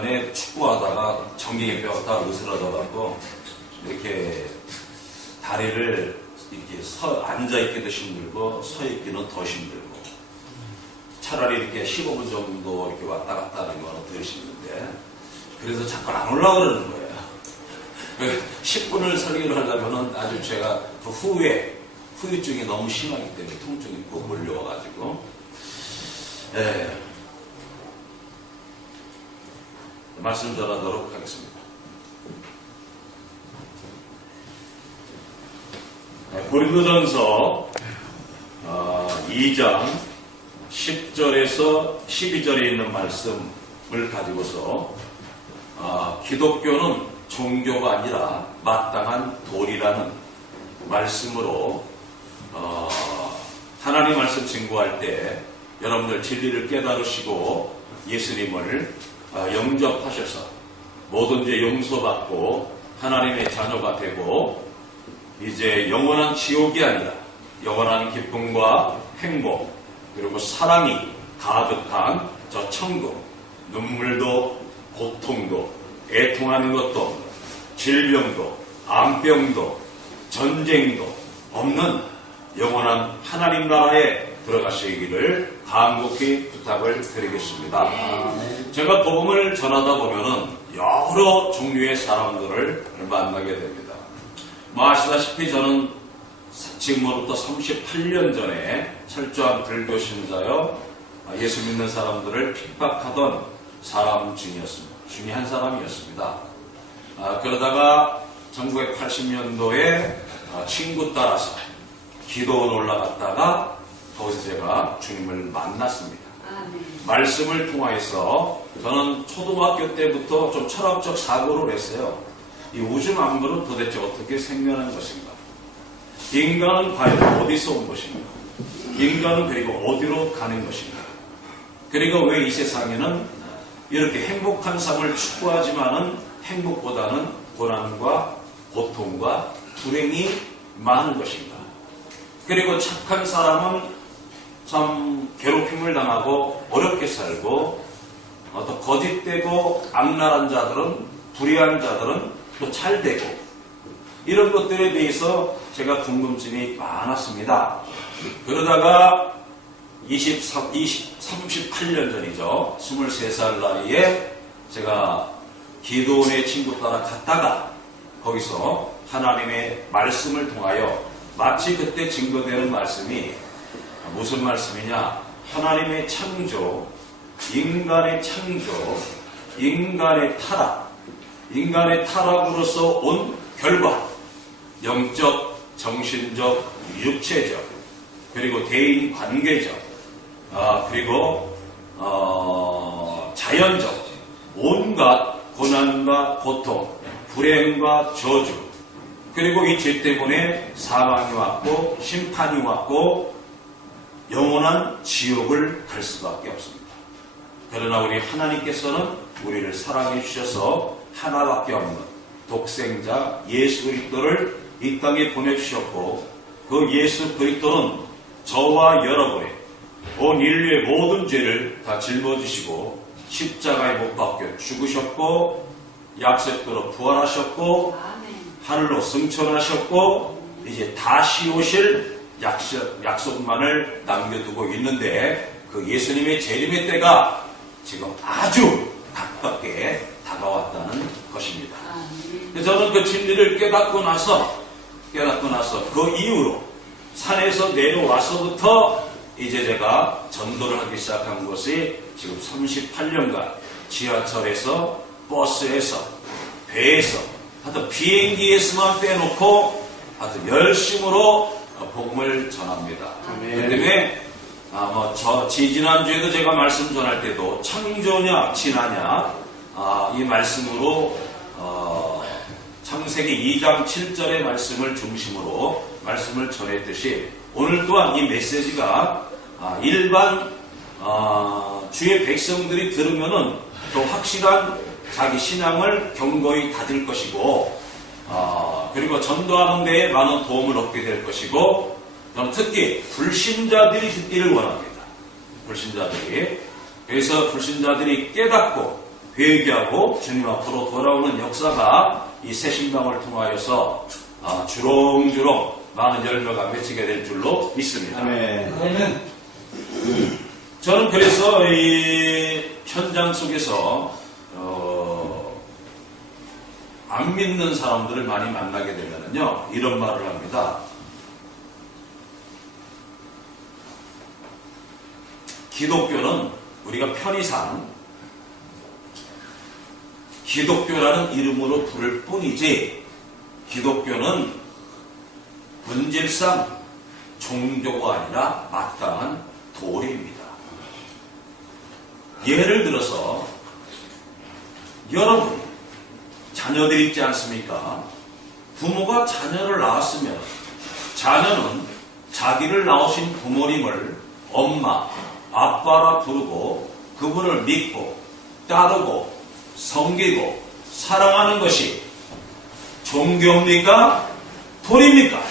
전에 축구하다가 정갱이 뼈가 으스러져갖고 이렇게 다리를 이렇게 앉아있기도 힘들고 서있기는 더 힘들고 차라리 이렇게 15분 정도 이렇게 왔다 갔다 하는 건 더 힘든데 그래서 자꾸 안 올라오고 그러는 거예요. 10분을 설교를 하려면은 아주 제가 그 후유증이 너무 심하기 때문에 통증이 꼭 몰려와가지고 말씀 전하도록 하겠습니다. 고린도전서 2장 10절에서 12절에 있는 말씀을 가지고서 기독교는 종교가 아니라 마땅한 도리라는 말씀으로 하나님 말씀 증거할 때 여러분들 진리를 깨달으시고 예수님을 영접하셔서 모든 죄 용서받고 하나님의 자녀가 되고 이제 영원한 지옥이 아니라 영원한 기쁨과 행복 그리고 사랑이 가득한 저 천국, 눈물도 고통도 애통하는 것도 질병도 암병도 전쟁도 없는 영원한 하나님 나라에 들어가시기를 간곡히 부탁을 드리겠습니다. 제가 복음을 전하다 보면은 여러 종류의 사람들을 만나게 됩니다. 아시다시피 저는 지금으로부터 38년 전에 철저한 불교 신자여 예수 믿는 사람들을 핍박하던 사람 중에 한 사람이었습니다. 그러다가 1980년도에 친구 따라서 기도원 올라갔다가 거기서 제가 주님을 만났습니다. 말씀을 통하여서 저는 초등학교 때부터 좀 철학적 사고를 했어요. 이 우주만물은 도대체 어떻게 생겨난 것인가? 인간은 과연 어디서 온 것인가? 인간은 그리고 어디로 가는 것인가? 그리고 왜 이 세상에는 이렇게 행복한 삶을 추구하지만은 행복보다는 고난과 고통과 불행이 많은 것인가? 그리고 착한 사람은 참 괴롭힘을 당하고 어렵게 살고 또 거짓되고 악랄한 자들은 불의한 자들은 또 잘 되고 이런 것들에 대해서 제가 궁금증이 많았습니다. 그러다가 38년 전이죠. 23살 나이에 제가 기도원의 친구 따라 갔다가 거기서 하나님의 말씀을 통하여 마치 그때 증거되는 말씀이 무슨 말씀이냐? 하나님의 창조, 인간의 창조, 인간의 타락으로서 온 결과, 영적, 정신적, 육체적, 그리고 대인 관계적, 그리고 자연적, 온갖 고난과 고통, 불행과 저주, 그리고 이 죄 때문에 사망이 왔고 심판이 왔고 영원한 지옥을 갈 수밖에 없습니다. 그러나 우리 하나님께서는 우리를 사랑해 주셔서 하나밖에 없는 독생자 예수 그리스도를 이 땅에 보내주셨고 그 예수 그리스도는 저와 여러분의 온 인류의 모든 죄를 다 짊어지시고 십자가에 못 박혀 죽으셨고 약속대로 부활하셨고 하늘로 승천하셨고 이제 다시 오실 약속만을 남겨두고 있는데 그 예수님의 재림의 때가 지금 아주 가깝게 다가왔다는 것입니다. 저는 그 진리를 깨닫고 나서 그 이후로 산에서 내려와서부터 이제 제가 전도를 하기 시작한 것이 지금 38년간 지하철에서 버스에서 배에서 하여튼 비행기에서만 빼놓고 아주 열심으로 복음을 전합니다. 그런데 지난주에도 제가 말씀 전할 때도 창조냐 진화냐 이 말씀으로 창세기 2장 7절의 말씀을 중심으로 말씀을 전했듯이 오늘 또한 이 메시지가 일반 주의 백성들이 들으면은 또 확실한 자기 신앙을 견고히 다질 것이고 그리고 전도하는 데에 많은 도움을 얻게 될 것이고 저는 특히 불신자들이 듣기를 원합니다. 불신자들이. 그래서 불신자들이 깨닫고 회개하고 주님 앞으로 돌아오는 역사가 이 새 신방을 통하여서 주렁주렁 많은 열매가 맺히게 될 줄로 믿습니다. 아멘. 저는 그래서 이 현장 속에서 안 믿는 사람들을 많이 만나게 되면요 이런 말을 합니다. 기독교는 우리가 편의상 기독교라는 이름으로 부를 뿐이지 기독교는 본질상 종교가 아니라 마땅한 도리입니다. 예를 들어서 여러분 자녀들이 있지 않습니까? 부모가 자녀를 낳았으면 자녀는 자기를 낳으신 부모님을 엄마, 아빠라 부르고 그분을 믿고 따르고 섬기고 사랑하는 것이 종교입니까? 도리입니까?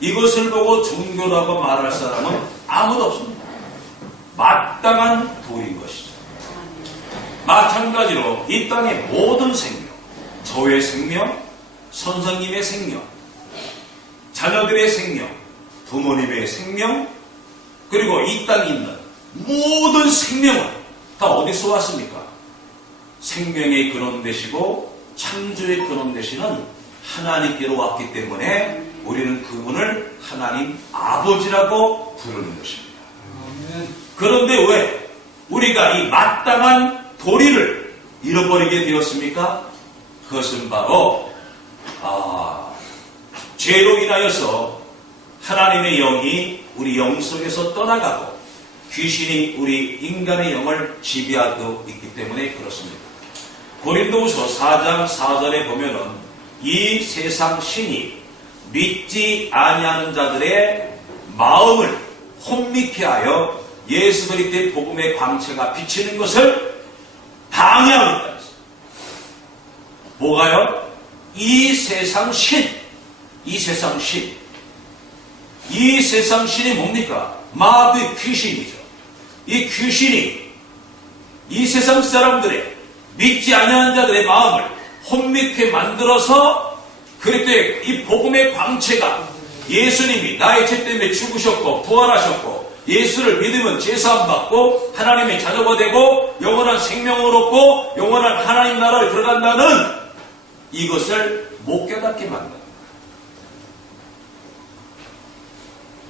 이것을 보고 종교라고 말할 사람은 아무도 없습니다. 마땅한 도리인 것이죠. 마찬가지로 이 땅의 모든 생명, 저의 생명, 선생님의 생명, 자녀들의 생명, 부모님의 생명, 그리고 이 땅에 있는 모든 생명은 다 어디서 왔습니까? 생명의 근원 되시고 창조의 근원 되시는 하나님께로 왔기 때문에 우리는 그분을 하나님 아버지라고 부르는 것입니다. 그런데 왜 우리가 이 마땅한 도리를 잃어버리게 되었습니까? 그것은 바로 죄로 인하여서 하나님의 영이 우리 영 속에서 떠나가고 귀신이 우리 인간의 영을 지배하고 있기 때문에 그렇습니다. 고린도후서 4장 4절에 보면은 이 세상 신이 믿지 아니하는 자들의 마음을 혼미케 하여 예수 그리스도의 복음의 광채가 비치는 것을 방해하고 있다. 뭐가요? 이 세상 신. 이 세상 신이 뭡니까? 마귀 귀신이죠. 이 귀신이 이 세상 사람들의 믿지 아니하는 자들의 마음을 혼미케 만들어서 그리스도의 이 복음의 광채가 예수님이 나의 죄 때문에 죽으셨고 부활하셨고 예수를 믿으면 제사함 받고 하나님의 자녀가 되고 영원한 생명을 얻고 영원한 하나님 나라에 들어간다는 이것을 못 깨닫게 만든다.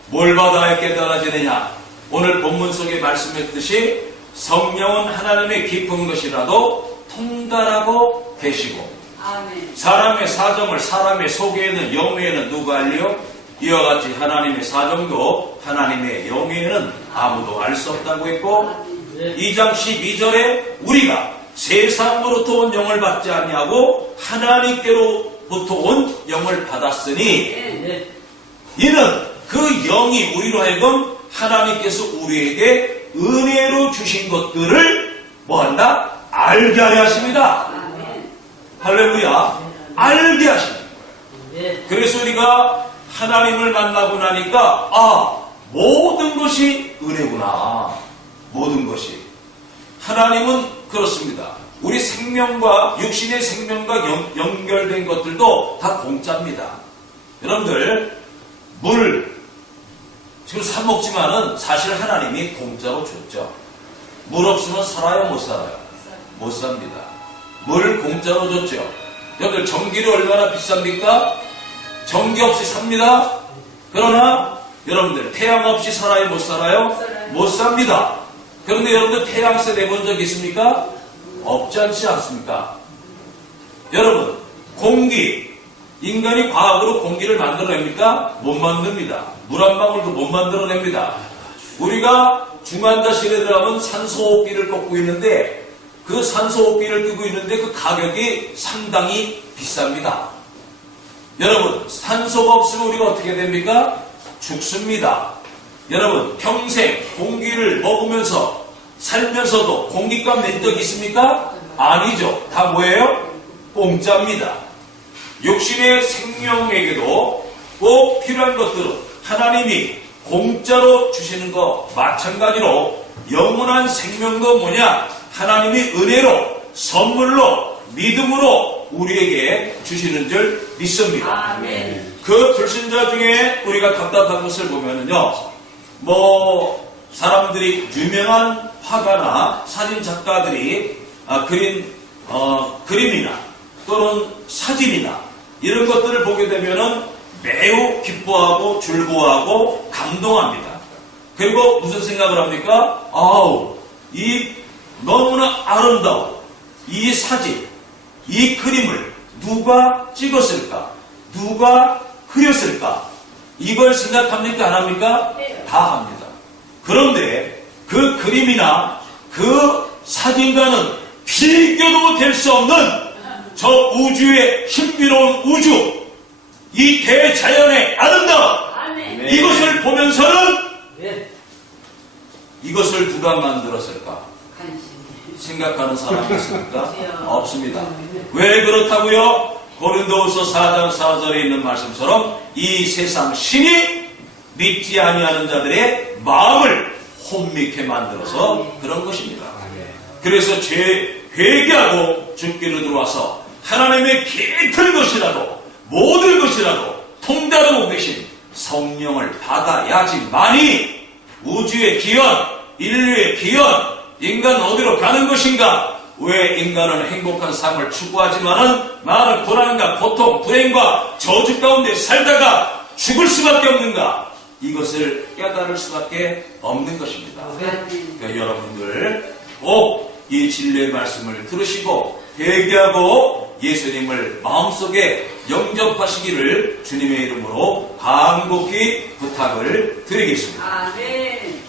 뭘 받아야 깨달아지느냐? 오늘 본문 속에 말씀했듯이 성령은 하나님의 깊은 것이라도 통달하고 계시고 아멘. 사람의 사정을 사람의 속에는 영에는 누가 알리요? 이와 같이 하나님의 사정도 하나님의 영에는 아무도 알 수 없다고 했고 2장 12절에 우리가 세상으로부터 온 영을 받지 아니하고 하나님께로부터 온 영을 받았으니 이는 그 영이 우리로 하여금 하나님께서 우리에게 은혜로 주신 것들을 뭐한다? 알게 하려 하십니다. 할렐루야. 알게 하십니다. 그래서 우리가 하나님을 만나고 나니까 모든 것이 은혜구나. 모든 것이. 하나님은 그렇습니다. 우리 생명과 육신의 생명과 연결된 것들도 다 공짜입니다. 여러분들 물 지금 사 먹지만은 사실 하나님이 공짜로 줬죠. 물 없으면 살아요, 못 살아요? 못 삽니다. 물 공짜로 줬죠. 여러분들 전기료 얼마나 비쌉니까? 전기 없이 삽니다. 그러나 여러분들 태양 없이 살아요, 못 살아요? 못 삽니다. 그런데 여러분들 태양세 내본 적 있습니까? 없지 않습니까? 여러분 공기 인간이 과학으로 공기를 만들어냅니까? 못 만듭니다. 물 한 방울도 못 만들어냅니다. 우리가 중환자실에 들어가면 산소호흡기를 꽂고 있는데 그 산소호흡기를 끼고 있는데 그 가격이 상당히 비쌉니다. 여러분 산소가 없으면 우리가 어떻게 됩니까? 죽습니다. 여러분 평생 공기를 먹으면서 살면서도 공기값 낸 적 있습니까? 아니죠. 다 뭐예요? 공짜입니다. 육신의 생명에게도 꼭 필요한 것들은 하나님이 공짜로 주시는 것 마찬가지로 영원한 생명도 뭐냐? 하나님이 은혜로, 선물로, 믿음으로 우리에게 주시는 줄 믿습니다. 아멘. 그 불신자 중에 우리가 답답한 것을 보면은요, 사람들이 유명한 화가나 사진 작가들이 그린 그림이나 또는 사진이나 이런 것들을 보게 되면은 매우 기뻐하고 즐거워하고 감동합니다. 그리고 무슨 생각을 합니까? 이 너무나 아름다운 이 사진, 이 그림을 누가 찍었을까? 누가 그렸을까? 이걸 생각합니까? 안 합니까? 네. 다 합니다. 그런데 그 그림이나 그 사진과는 비교도 될 수 없는 저 우주의 신비로운 우주, 이 대자연의 아름다움, 아멘. 이것을 보면서는 네. 이것을 누가 만들었을까? 관심. 생각하는 사람이 있습니까? 그렇지요. 없습니다. 왜 그렇다고요? 고린도후서 4장 4절에 있는 말씀처럼 이 세상 신이 믿지 아니하는 자들의 마음을 혼미케 만들어서 그런 것입니다. 그래서 회개하고 죽기로 들어와서 하나님의 깊은 것이라도 모든 것이라도 통달하고 계신 성령을 받아야지만이 우주의 기원, 인류의 기원, 인간 어디로 가는 것인가? 왜 인간은 행복한 삶을 추구하지만은 많은 고난과 고통, 불행과 저주 가운데 살다가 죽을 수밖에 없는가? 이것을 깨달을 수밖에 없는 것입니다. 그러니까 여러분들 꼭 이 진리의 말씀을 들으시고 회개하고 예수님을 마음속에 영접하시기를 주님의 이름으로 간곡히 부탁을 드리겠습니다. 아멘.